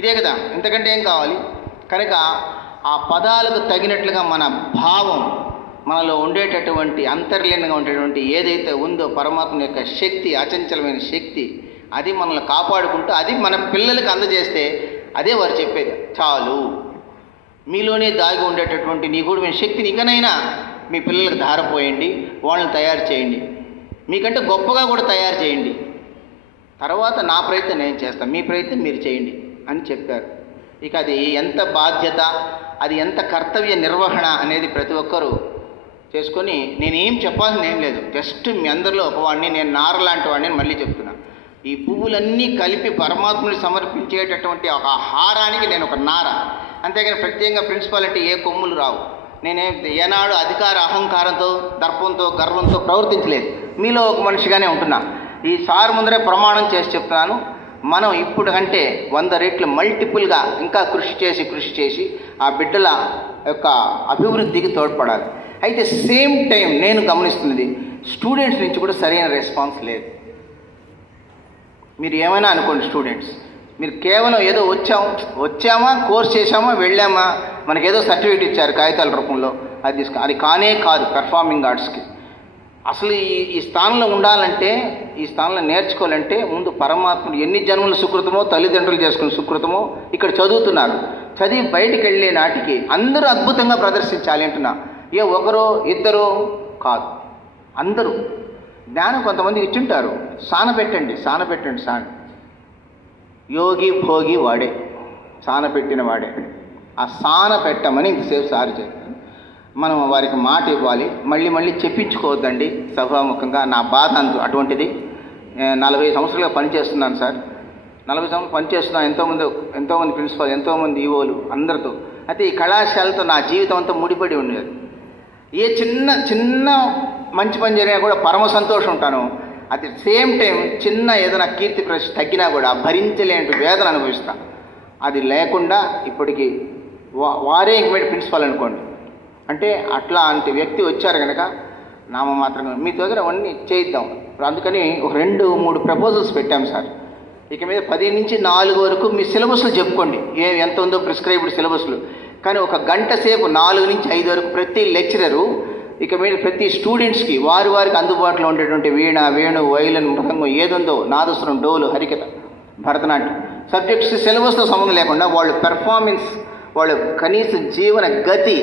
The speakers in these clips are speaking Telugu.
ఇదే కదా, ఇంతకంటే ఏం కావాలి? కనుక ఆ పదాలకు తగినట్లుగా మన భావం, మనలో ఉండేటటువంటి అంతర్లీనంగా ఉండేటువంటి ఏదైతే ఉందో పరమాత్మ యొక్క శక్తి, అచంచలమైన శక్తి, అది మనల్ని కాపాడుకుంటూ అది మన పిల్లలకు అందజేస్తే అదే వారు చెప్పేది. చాలు, మీలోనే దాగి ఉండేటటువంటి నిగూఢమైన శక్తిని ఇకనైనా మీ పిల్లలకు ధారపోయండి, వాళ్ళని తయారు చేయండి, మీకంటే గొప్పగా కూడా తయారు చేయండి, తర్వాత నా ప్రయత్నం నేను చేస్తాను, మీ ప్రయత్నం మీరు చేయండి అని చెప్పారు. ఇక అది ఎంత బాధ్యత, అది ఎంత కర్తవ్య నిర్వహణ అనేది ప్రతి ఒక్కరూ చేసుకొని, నేనేం చెప్పాల్సిన ఏం లేదు, జస్ట్ మీ అందరిలో ఒకవాడిని, నేను నార లాంటి వాడిని అని మళ్ళీ చెప్తున్నా. ఈ పువ్వులన్నీ కలిపి పరమాత్ముని సమర్పించేటటువంటి ఒక హారానికి నేను ఒక నార, అంతేగాని ప్రత్యేకంగా ప్రిన్సిపాల్ అంటే ఏ కొమ్ములు రావు. నేనే ఏనాడు అధికార అహంకారంతో, దర్పంతో, గర్వంతో ప్రవర్తించలేదు, మీలో ఒక మనిషిగానే ఉంటున్నా. ఈ సార్ ముందరే ప్రమాణం చేసి చెప్తున్నాను, మనం ఇప్పుడు కంటే 100 రెట్లు మల్టిపుల్గా ఇంకా కృషి చేసి ఆ బిడ్డల యొక్క అభివృద్ధికి తోడ్పడాలి. అయితే సేమ్ టైం నేను గమనిస్తున్నది, స్టూడెంట్స్ నుంచి కూడా సరైన రెస్పాన్స్ లేదు. మీరు ఏమైనా అనుకోండి, స్టూడెంట్స్ మీరు కేవలం ఏదో వచ్చామా, కోర్స్ చేసామా, వెళ్ళామా, మనకేదో సర్టిఫికేట్ ఇచ్చారు కాగితాల రూపంలో, అది కానే కాదు పెర్ఫార్మింగ్ ఆర్ట్స్కి. అసలు ఈ స్థానంలో ఉండాలంటే, ఈ స్థానంలో నేర్చుకోవాలంటే ముందు పరమాత్ముడు ఎన్ని జన్మల సుకృతమో, తల్లిదండ్రులు చేసుకున్న సుకృతమో ఇక్కడ చదువుతున్నారు. చదివి బయటికి వెళ్ళే నాటికి అందరూ అద్భుతంగా ప్రదర్శించాలి అంటున్నా. ఏ ఒకరో ఇద్దరో కాదు, అందరూ. జ్ఞానం కొంతమంది ఇచ్చుంటారు, సానపెట్టండి. యోగి భోగి వాడే, సానపెట్టిన వాడే. ఆ సాన పెట్టమని ఇంతసేపు సారి చెప్పాను. మనం వారికి మాట ఇవ్వాలి, మళ్ళీ చెప్పించుకోవద్దండి సభాముఖంగా. నా బాధ అటువంటిది. 40 సంవత్సరాలుగా పనిచేస్తున్నాను సార్, 40 సంవత్సరాలు పనిచేస్తున్నాను. ఎంతోమంది ప్రిన్సిపాల్, ఎంతోమంది ఈవోలు అందరితో. అయితే ఈ కళాశాలతో నా జీవితం అంతా ముడిపడి ఉండేది. ఏ చిన్న మంచి పని జరిగినా కూడా పరమ సంతోషం ఉంటాను. అట్ ది సేమ్ టైం చిన్న ఏదైనా కీర్తి ప్రతిష్ట తగ్గినా కూడా భరించలేని వేదన అనుభవిస్తాను. అది లేకుండా ఇప్పటికీ వారే ఇంకమేటి ప్రిన్సిపాల్ అనుకోండి, అంటే అట్లాంటి వ్యక్తి వచ్చారు కనుక నామమాత్రంగా మీ దగ్గర అవన్నీ చేయిద్దాం. అందుకని ఒక 2-3 ప్రపోజల్స్ పెట్టాం సార్. ఇక మీద 10 నుంచి 4 వరకు మీ సిలబస్లు చెప్పుకోండి, ఎంత ఉందో ప్రిస్క్రైబ్డ్ సిలబస్లు. కానీ ఒక గంట సేపు 4 నుంచి 5 వరకు ప్రతి లెక్చరరు ఇక మీద ప్రతి స్టూడెంట్స్కి వారికి అందుబాటులో ఉండేటువంటి వీణ, వేణు, వైలన్, మృదంగం ఏదుందో, నాదస్వరం, డోలు, హరికథ, భరతనాట్యం సబ్జెక్ట్స్ సిలబస్తో సంబంధం లేకుండా వాళ్ళు పెర్ఫార్మెన్స్, వాళ్ళ కనీస జీవన గతి,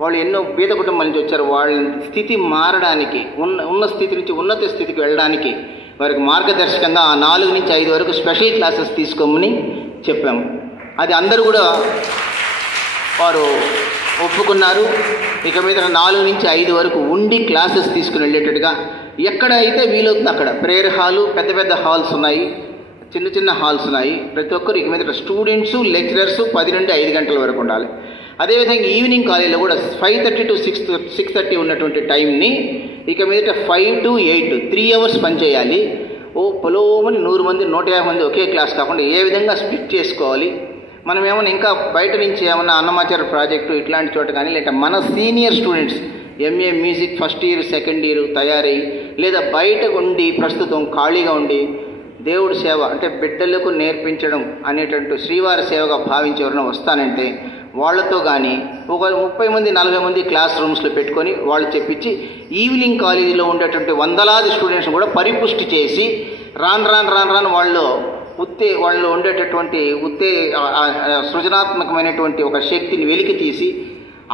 వాళ్ళు ఎన్నో పేద కుటుంబాల నుంచి వచ్చారు, వాళ్ళ స్థితి మారడానికి, ఉన్న స్థితి నుంచి ఉన్నత స్థితికి వెళ్ళడానికి వారికి మార్గదర్శకంగా ఆ 4 నుంచి 5 వరకు స్పెషల్ క్లాసెస్ తీసుకోమని చెప్పాము. అది అందరూ కూడా వారు ఒప్పుకున్నారు. ఇక మీద 4 నుంచి 5 వరకు ఉండి క్లాసెస్ తీసుకుని వెళ్ళేటట్టుగా ఎక్కడైతే వీలవుతుంది అక్కడ ప్రేయర్ హాలు, పెద్ద హాల్స్ ఉన్నాయి, చిన్న హాల్స్ ఉన్నాయి. ప్రతి ఒక్కరు ఇక మీద స్టూడెంట్స్, లెక్చరర్స్ 10 నుండి 5 గంటల వరకు ఉండాలి. అదేవిధంగా ఈవినింగ్ కాలేజీలో కూడా 5:30 to 6:30 ఉన్నటువంటి టైంని ఇక మీద 5 to 8 3 hours పనిచేయాలి. పొలోమని 100 మంది 150 మంది ఒకే క్లాస్ కాకుండా ఏ విధంగా స్ప్లిట్ చేసుకోవాలి. మనం ఏమన్నా ఇంకా బయట నుంచి ఏమన్నా అన్నమాచార్య ప్రాజెక్టు ఇట్లాంటి చోట కానీ, లేదా మన senior students MA music first year, second year తయారై, లేదా బయట ఉండి ప్రస్తుతం ఖాళీగా ఉండి దేవుడి సేవ అంటే బిడ్డలకు నేర్పించడం అనేటువంటి శ్రీవారి సేవగా భావించి ఎవరైనా వస్తానంటే వాళ్ళతో కానీ ఒక 30 మంది 40 మంది క్లాస్ రూమ్స్లో పెట్టుకొని వాళ్ళు చెప్పించి ఈవినింగ్ కాలేజీలో ఉండేటువంటి వందలాది స్టూడెంట్స్ కూడా పరిపుష్టి చేసి రాను వాళ్ళు ఉండేటటువంటి సృజనాత్మకమైనటువంటి ఒక శక్తిని వెలికి తీసి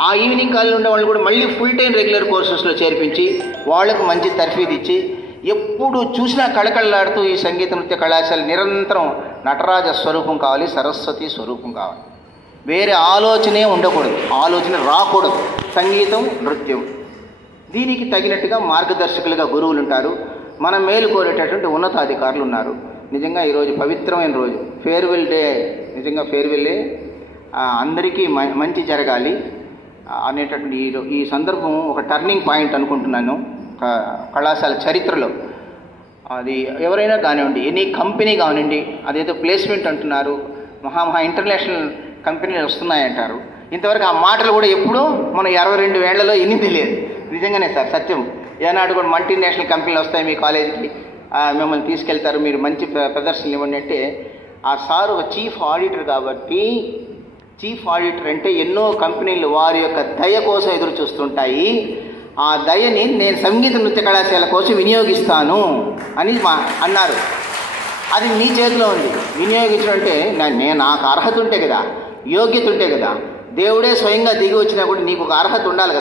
ఆ ఈవినింగ్ కాలేజీలో ఉండే వాళ్ళు కూడా మళ్ళీ ఫుల్ టైం రెగ్యులర్ కోర్సెస్లో చేర్పించి వాళ్ళకు మంచి తర్ఫీదు ఇచ్చి ఎప్పుడు చూసినా కళకళలాడుతూ ఈ సంగీత నృత్య కళాశాల నిరంతరం నటరాజ స్వరూపం కావాలి, సరస్వతి స్వరూపం కావాలి. వేరే ఆలోచనే ఉండకూడదు, ఆలోచన రాకూడదు. సంగీతం, నృత్యం దీనికి తగినట్టుగా మార్గదర్శకులుగా గురువులు ఉంటారు. మనం మేలు కోరేటటువంటి ఉన్నతాధికారులు ఉన్నారు. నిజంగా ఈరోజు పవిత్రమైన రోజు, ఫేర్వెల్ డే. నిజంగా ఫేర్వెల్లే అందరికీ మంచి జరగాలి అనేటటువంటి ఈ సందర్భం ఒక టర్నింగ్ పాయింట్ అనుకుంటున్నాను కళాశాల చరిత్రలో. అది ఎవరైనా కానివ్వండి, ఎనీ కంపెనీ కానివ్వండి, అదేదో ప్లేస్మెంట్ అంటున్నారు, మహా ఇంటర్నేషనల్ కంపెనీలు వస్తున్నాయంటారు. ఇంతవరకు ఆ మాటలు కూడా ఎప్పుడూ మన 22 ఏళ్లలో ఎన్ని తెలియదు. నిజంగానే సార్, సత్యం. ఏనాడు కూడా మల్టీనేషనల్ కంపెనీలు వస్తాయి మీ కాలేజీకి, మిమ్మల్ని తీసుకెళ్తారు, మీరు మంచి ప్రదర్శనలు ఇవ్వండి అంటే ఆ సార్ ఒక చీఫ్ ఆడిటర్ కాబట్టి, చీఫ్ ఆడిటర్ అంటే ఎన్నో కంపెనీలు వారి యొక్క దయ కోసం ఎదురు చూస్తుంటాయి. ఆ దయని నేను సంగీత నృత్య కళాశాల కోసం వినియోగిస్తాను అని అన్నారు. అది నీ చేతిలో ఉంది. వినియోగించడం అంటే నాకు అర్హత ఉంటే కదా, యోగ్యత ఉంటే కదా. దేవుడే స్వయంగా దిగి వచ్చినప్పుడు నీకు ఒక అర్హత ఉండాలి కదా.